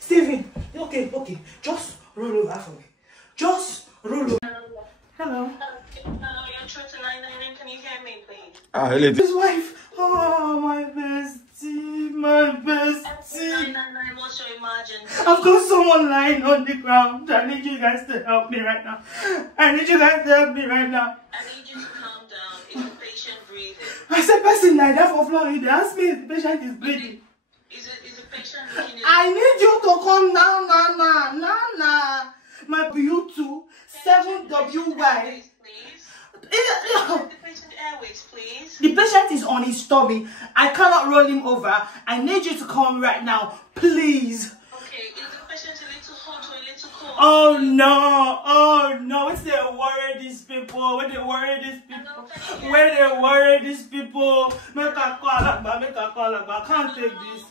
Stephen. Okay, okay. Just roll over for me. Just roll over. Hello. You're through to 999. Can you hear me, please? Hello. His wife. Oh, my bestie. My bestie. 999, what's your emergency? I've got someone lying on the ground. I need you guys to help me right now. I need you guys to help me right now. I need you to calm down. Is the patient breathing? I said person like that for floor. They asked me if the patient is bleeding. Is the patient looking at I need you to come down, nah. My U2 7WY. Please. The patient airways, please. The patient is on his tummy. I cannot roll him over. I need you to come right now, please. Okay, is the patient a little hot or a little cold? Oh no, when they worry these people, when they worry these people, make a call, I can't take this.